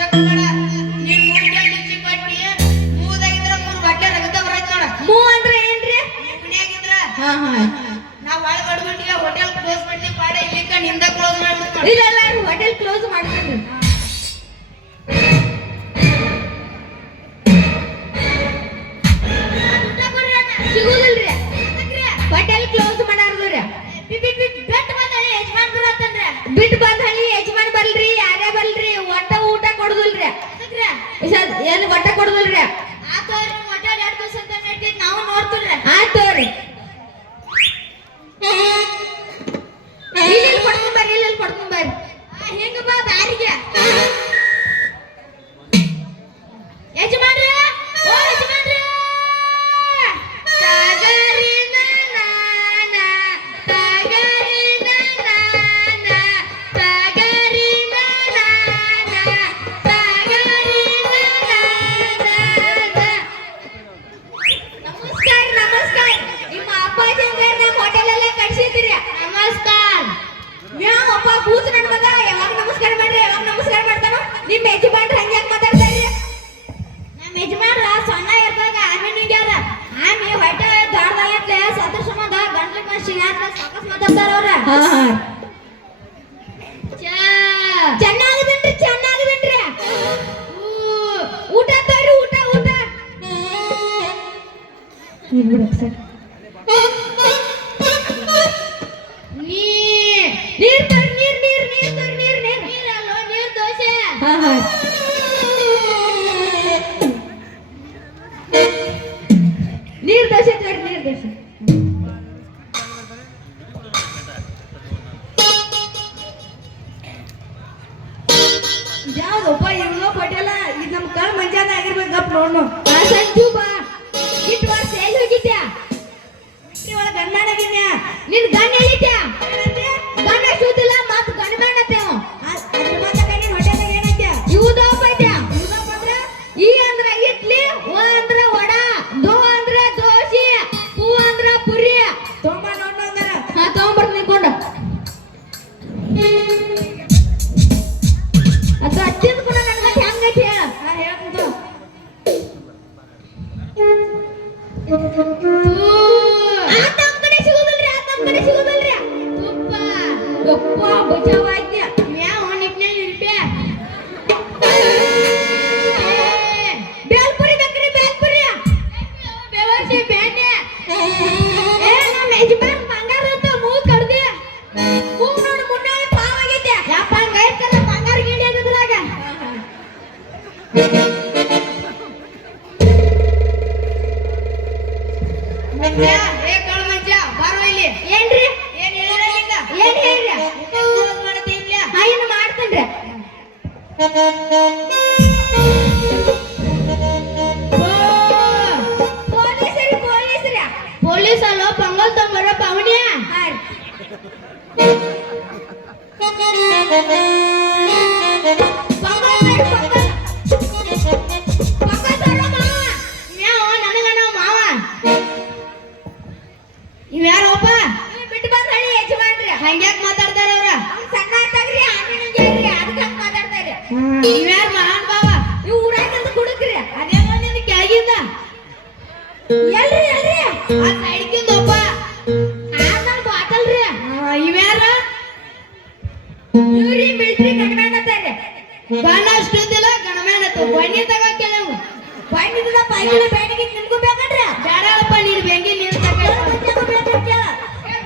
ಶಕುಂಬಳ ನೀನ್ ಮೂರ್ ಲಿಚ್ಚಿ ಕೊಟ್ಟಿ ಮೂದಾಗಿದ್ರ ಮೂರ್ ಬಟ್ಟೆ ರಗತ ಬರೈತ್ ನೋಡ. ಮೂ ಅಂದ್ರೆ ಏನ್ರಿ? ಮನ್ಯಾಗಿದ್ರ ನಾವ್ ಒಳಗ್ ಬಡ್ಬಿಟ್ಟಿಗೆ ಹೋಟೆಲ್ ಕ್ಲೋಸ್ ಮಾಡ್ಲಿ ಪಾಡ ಇಲ್ಲಿಕ ನಿಂದ ಕ್ಲೋಸ್ ಮಾಡ್ಬಿಡ್ತಾರ. ಇಲ್ಲ ಹೋಟೆಲ್ ಕ್ಲೋಸ್ ಮಾಡ್ತೀನಿ. ಸಿಗುದಿಲ್ರಿ ಹೋಟೆಲ್ ಕ್ಲೋಸ್ ಮಾಡಾರ್ದ್ರಿ. ಬಿಟ್ಟು ಬಂದ ಹಳಿ ಯಜಮಾನ್ ಬರ್ಲ್ರಿ ಯಾರೇ ಬರ್ಲ್ರಿ ಒಟ್ಟ ಊಟ ಕೊಡುದಿಲ್ರಿ. ಏನ್ ಒಟ್ಟ ಕೊಡುದಿಲ್ರಿ. ನಾವು ನೋಡ್ತಿರ್ರಿ. ಆಯ್ತವ್ರಿ ಇಲ್ಲಿ ಕೊಡ್ಕೊಂಡ್ ಬರ್ರಿ ಇಲ್ಲಿ ಕೊಡ್ಕೊಂಡ್ ಬರ್ರಿ. ಹೆಂಗ ಬಾ ದಾರಿಗೆ ಯಜಮಾನ್ರಿ ಓ ಯಜಮಾನ್ರಿ ಸಾಗರಿ ನಾನ ಸಾಗರಿ ನಾನ ಸಾಗರಿ ನಾನ ಸಾಗರಿ ನಮಸ್ಕಾರ ನಿಮ್ಮ ಅಪ್ಪಾಜಿ ನಮ್ಮ ಹೋಟೆಲ್ ಎಲ್ಲ ಕಟ್ಸಿದ್ರಿ. ನಮಸ್ಕಾರ. ಯಾವ ಅಪ್ಪ ಕೂತು ನನ್ನ ಮಗ ಯಾವಾಗ ನಮಸ್ಕಾರ ಮಾಡ್ರಿ ಯಾವಾಗ ನಮಸ್ಕಾರ ಮಾಡ್ತಾನೋ. ನಿಮ್ಮ ಯಜಮಾನ್ರು ಹಂಗ್ಯಾಕ್ ಮಾತಾಡ್ತಾರ್ರಿ? ನಮ್ಮ ಯಜಮಾನ್ರ ಸಣ್ಣ ಇರ್ದಾಗ ಆಮೆ ನುಗ್ಯಾರ. ಆಮೆ ಹೊಟ್ಟೆ ದೊಡ್ಡದಾಗತ್ಲೆ ಸದ್ರ ಸಂಬಂಧ ಗಂಟ್ಲ ಮನುಷ್ಯ ಸಾಕಸ್ ಮಾತಾಡ್ತಾರ ಅವ್ರ. ಚೆನ್ನಾಗಿದನ್ರಿ ಊಟ ತರ್ರಿ ಊಟ ಊಟ. ನೀರ್ ತರ್ರಿ ನೀರ್ ದೋಸೆ. ನೀರ್ ದೋಸೆ ತರ್ರಿ ನೀರ್ ದೋಸೆ. ಯಾವ್ದಪ್ಪ ಇವ್ನು ಹೋಟೆಲ ಇದು ನಮ್ ಕಳ್ ಮಂಜಾನ ಆಗಿರ್ಬೇಕಪ್ಪ ನೋಡು. ಸಂಜು ಬಾ ಇಟ್ಟು ವರ್ಷ ಎಲ್ಲಿ ಹೋಗಿದ್ಯಾ? ಒಳಗ ಗಂಡನಾಗಿನ್ಯಾ ನಿನ್ ಗಂಡ ಹೇಳಿದ್ಯಾ? ಗಂಡ ಶೂತಿಲ್ಲ ಮತ್ ಗಂಡ ಮಾಡತ್ತೇವ ಅದ್ರ ಮತ್ತೆ ಕಣ್ಣಿನ ಹೊಟ್ಟೆದಾಗ ಏನೈತ್ಯಾ? ಇವುದಪ್ಪ ಐತ್ಯಾ. ಇವುದಪ್ಪ ಅಂದ್ರ ಈ ಅಂದ್ರ ಇಡ್ಲಿ, ಓ ಅಂದ್ರ ವಡ, ದೋ ಅಂದ್ರ ದೋಸೆ, ಪೂ ಅಂದ್ರ ಪುರಿ. ತೊಂಬ ನೋಡ್ ಅಂದ್ರ ತಗೊಂಬರ್ತೀನಿ ಕೊಂಡ ಅದು ಹಚ್ಚಿದ ಕೂಡ ನನ್ ಮತ್ತೆ ಹೆಂಗೈತಿ ಹೇಳ. ಹೇಳ್ತೀನಿ ನಮ್ ಕಡೆ ಸಿಗುದಿಲ್ರಿ. ತುಪ್ಪ ಬಚಾವಾಯ್ತು ಯಾವ ನಿಪ್ನಲ್ಲಿ ಇರ್ಪೆ ಬೇಲ್ಪುರಿ ಬೇಕ್ರಿ ಬೇಲ್ಪುರಿ ಬೆವರ್ಸಿ ಬೇಟೆ. ನಮ್ಮ ಯಜಮಾನ್ ಬಂಗಾರ ಅಂತ ಮೂಗ್ ಕಡ್ದಿ ಮೂಗ್ ನೋಡಿ ಮುನ್ನಾಳಿ ಪಾವ್ ಆಗೈತೆ. ಯಪ್ಪ ಹಂಗೈತಲ್ಲ ಬಂಗಾರ ಗಿಡಿ ಅದ್ರಾಗ. ಮಂಜ ಏ ಕಳ್ ಮಂಜ ಬಾರೋ ಇಲ್ಲಿ. ಏನ್ರಿ ಏನ್ ಹೇಳ್ಯಾರ ಈಗ? ಏನ್ ಹೇಳ್ರಿ? ಕ್ಲೋಸ್ ಮಾಡತಿ ಇಲ್ಲ. ಏನು ಮಾಡ್ತೇನ್ರಿ. ಪೊಲೀಸ್ರಿ ಪೊಲೀಸ್ ಅಲ್ಲೋ ಪಂಗಲ್ ತಗೊಂಬರೋ ಪವನಿಯ. ನನಗಣ ಮಾವ ಇವ್ಯಾರಪ್ಪ? ಬಿಟ್ಟು ಬಂದ ಹಳಿ ಯಜಮಾನ್ರಿ. ಹಂಗ್ಯಾಕ್ ಮಾತಾಡ್ತಾರ ಅವ್ರ? ಸಣ್ಣ ಆತಾಗ್ರಿ ಆಮೇಲೆ ಅದಕ್ಕೆ ಹಂಗ ಮಾತಾಡ್ತಾರೆ. ಇವ್ಯಾರ ಮಹಾನ್ ಬಾವ? ಇವ್ ಊರಾಗಂತ ಕುಡುಕ್ರಿ. ಅದೇನೋ ನಿನ್ ಕೆಳಗಿಂದ ಎಲ್ರಿ ಆ ಸೈಡ್ಕಿಂದಪ್ಪ ಆದಲ್ ಬಾಟಲ್ರಿ. ಇವ್ಯಾರ? ಇವ್ರಿ ಮಿಲ್ಟ್ರಿ ಗಂಡನತ್ತಾರೆ. ಗಂಡ ಅಷ್ಟಿದ್ದಿಲ್ಲ ಗಣಮೇನತ್ತು ಬನ್ನಿ ತಗೋಕೆಲ್ಲ ಬಣ್ಣಿದ ಪಾಯ್ಕಿನ